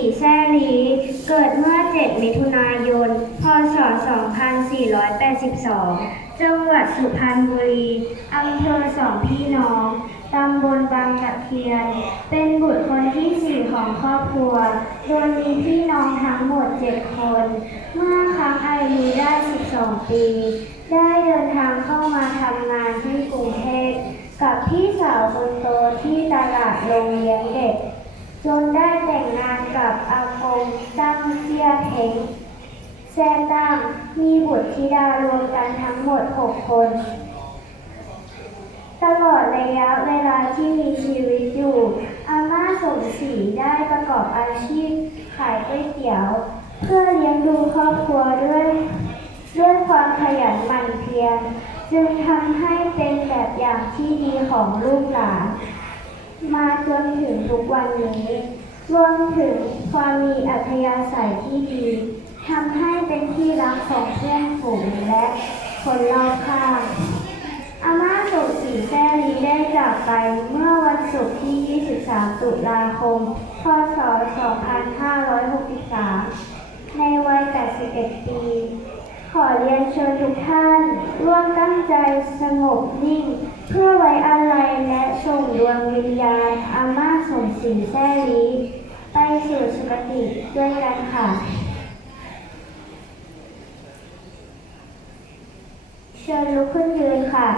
ีแซ่ลีเกิดเมื่อ 7 มิถุนายน พศ 2482 จังหวัดสุพรรณบุรีอำเภอสองพี่น้อง ตำบลบางตะเคียน เป็นบุตรคนที่สี่ของครอบครัว โดยมีพี่น้องทั้งหมด 7 คน เมื่อครั้งอายุได้ 12 ปี ได้เดินทางเข้ามาทำงานที่กรุงเทพกับพี่สาวคนโตที่ตลาดโรงเลี้ยงเด็ก จนได้แต่งงานกับอากงตั้งเซียเทง แซตั้งมีบุตรธิดารวมกันทั้งหมด 6 คน ตลอดระยะเวลาที่มีชีวิตอยู่ อาม่าสมศรีได้ประกอบอาชีพขายก๋วยเตี๋ยว เพื่อเลี้ยงดูครอบครัวด้วยด้วยความขยันหมั่นเพียรจึงทำให้เป็นแบบอย่างที่ดีของลูกหลาน มาจนถึงทุกวันนี้ รวมถึงความมีอัธยาศัยที่ดีทำให้เป็นที่รักของเพื่อนฝู งและคนรอบข้าง อาม่าสมศรีแซ่ลีได้จากไปเมื่อวันศุกร์ที่ 23 ตุลาคม พศ 2563 ในวัย 81 ปี ขอเรียนเชิญทุกท่าน ร่วมตั้งใจสงบนิ่ง เพื่อไว้อาลัยและส่งดวงวิญญาณอาม่าสมศรีแซ่ลีไปสู่สุคติด้วยกันค่ะ เชิญลุกขึ้นยืนค่ะ